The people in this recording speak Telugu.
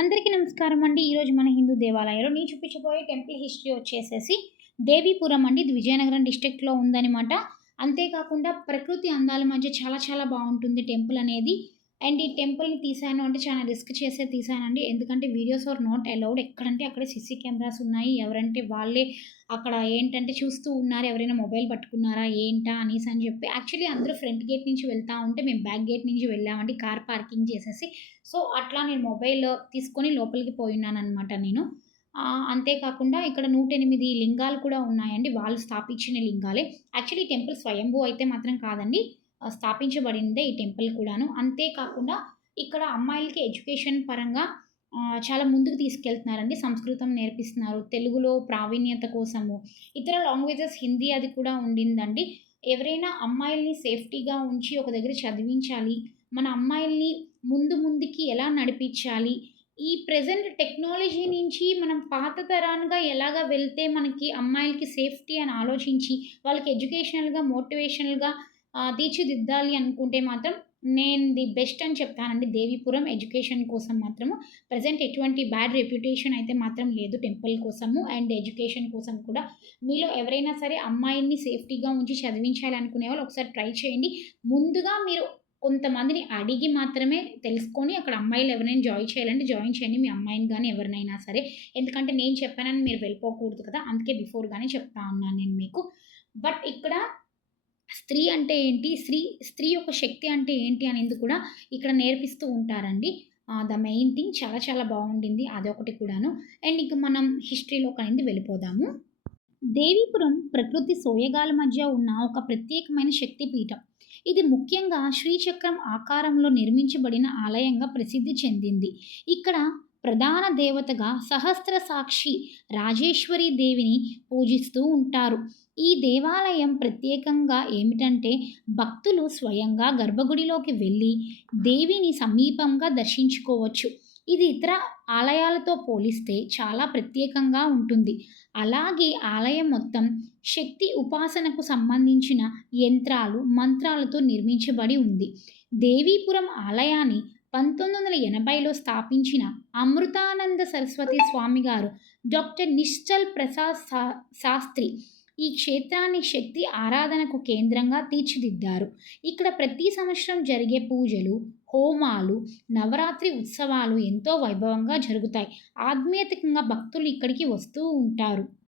అందరికీ నమస్కారం అండి. ఈరోజు మన హిందూ దేవాలయంలో నేను చూపించబోయే టెంపుల్ హిస్టరీ వచ్చేసేసి దేవీపురం అండి. ఇది విజయనగరం డిస్ట్రిక్ట్‌లో ఉందనమాట. అంతేకాకుండా ప్రకృతి అందాల మధ్య చాలా చాలా బావుంటుంది టెంపుల్ అనేది. అండ్ ఈ టెంపుల్‌ని తీశాను అంటే చాలా రిస్క్ చేసే తీశానండి. ఎందుకంటే వీడియోస్ ఆర్ నాట్ అలౌడ్. ఎక్కడంటే అక్కడే సీసీ కెమెరాస్ ఉన్నాయి. ఎవరంటే వాళ్ళే అక్కడ ఏంటంటే చూస్తూ ఉన్నారు. ఎవరైనా మొబైల్ పట్టుకున్నారా ఏంటా అనేసి అని చెప్పి యాక్చువల్లీ అందరూ ఫ్రంట్ గేట్ నుంచి వెళ్తా ఉంటే మేము బ్యాక్ గేట్ నుంచి వెళ్ళామండి కార్ పార్కింగ్ చేసేసి. సో, అట్లా నేను మొబైల్ తీసుకొని లోపలికి పోయున్నాననమాట నేను. అంతేకాకుండా ఇక్కడ 108 లింగాలు కూడా ఉన్నాయండి. వాళ్ళు స్థాపించిన లింగాలే. యాక్చువల్లీ ఈ టెంపుల్ స్వయంభూ అయితే మాత్రం కాదండి. స్థాపించబడిందే ఈ టెంపుల్ కూడాను. అంతేకాకుండా ఇక్కడ అమ్మాయిలకి ఎడ్యుకేషన్ పరంగా చాలా ముందుకు తీసుకెళ్తున్నారండి. సంస్కృతం నేర్పిస్తున్నారు. తెలుగులో ప్రావీణ్యత కోసము, ఇతర లాంగ్వేజెస్ హిందీ అది కూడా ఉండిందండి. ఎవరైనా అమ్మాయిల్ని సేఫ్టీగా ఉంచి ఒక దగ్గర చదివించాలి. మన అమ్మాయిల్ని ముందుకి ఎలా నడిపించాలి? ఈ ప్రెజెంట్ టెక్నాలజీ నుంచి మనం పాత తరానుగా ఎలాగా వెళ్తే మనకి అమ్మాయిలకి సేఫ్టీ అని ఆలోచించి, వాళ్ళకి ఎడ్యుకేషనల్‌గా, మోటివేషనల్‌గా తీర్చిదిద్దాలి అనుకుంటే మాత్రం నేను ది బెస్ట్ అని చెప్తానండి. దేవీపురం ఎడ్యుకేషన్ కోసం మాత్రము. ప్రెజెంట్ ఎటువంటి బ్యాడ్ రెప్యుటేషన్ అయితే మాత్రం లేదు టెంపుల్ కోసము అండ్ ఎడ్యుకేషన్ కోసం కూడా. మీలో ఎవరైనా సరే అమ్మాయిల్ని సేఫ్టీగా ఉంచి చదివించాలి అనుకునే వాళ్ళు ఒకసారి ట్రై చేయండి. ముందుగా మీరు కొంతమందిని అడిగి మాత్రమే తెలుసుకొని అక్కడ అమ్మాయిలు ఎవరైనా జాయిన్ చేయండి మీ అమ్మాయిని గాని ఎవరినైనా సరే. ఎందుకంటే నేను చెప్పానని మీరు వెళ్ళిపోకూడదు కదా! అందుకే బిఫోర్‌గానే చెప్తా ఉన్నాను నేను మీకు. బట్ ఇక్కడ స్త్రీ అంటే ఏంటి? స్త్రీ యొక్క శక్తి అంటే ఏంటి అనేది కూడా ఇక్కడ నేర్పిస్తూ ఉంటారండి. ద మెయిన్ థింగ్ చాలా చాలా బావుండింది అదొకటి కూడాను. అండ్ ఇంక మనం హిస్టరీలోకనేది వెళ్ళిపోదాము. దేవీపురం ప్రకృతి సోయగాల మధ్య ఉన్న ఒక ప్రత్యేకమైన శక్తి పీఠం. ఇది ముఖ్యంగా శ్రీచక్రం ఆకారంలో నిర్మించబడిన ఆలయంగా ప్రసిద్ధి చెందింది. ఇక్కడ ప్రధాన దేవతగా సహస్ర సాక్షి రాజేశ్వరి దేవిని పూజిస్తూ ఉంటారు. ఈ దేవాలయం ప్రత్యేకంగా ఏమిటంటే భక్తులు స్వయంగా గర్భగుడిలోకి వెళ్ళి దేవిని సమీపంగా దర్శించుకోవచ్చు. ఇది ఇతర ఆలయాలతో పోలిస్తే చాలా ప్రత్యేకంగా ఉంటుంది. అలాగే ఆలయం మొత్తం శక్తి ఉపాసనకు సంబంధించిన యంత్రాలు, మంత్రాలతో నిర్మించబడి ఉంది. దేవీపురం ఆలయాన్ని 1980లో స్థాపించిన అమృతానంద సరస్వతి స్వామి గారు డాక్టర్ నిశ్చల్ ప్రసాద్ శాస్త్రి ఈ క్షేత్రాన్ని శక్తి ఆరాధనకు కేంద్రంగా తీర్చిదిద్దారు. ఇక్కడ ప్రతి సంవత్సరం జరిగే పూజలు, హోమాలు, నవరాత్రి ఉత్సవాలు ఎంతో వైభవంగా జరుగుతాయి. ఆధ్యాత్మికంగా భక్తులు ఇక్కడికి వస్తూ ఉంటారు.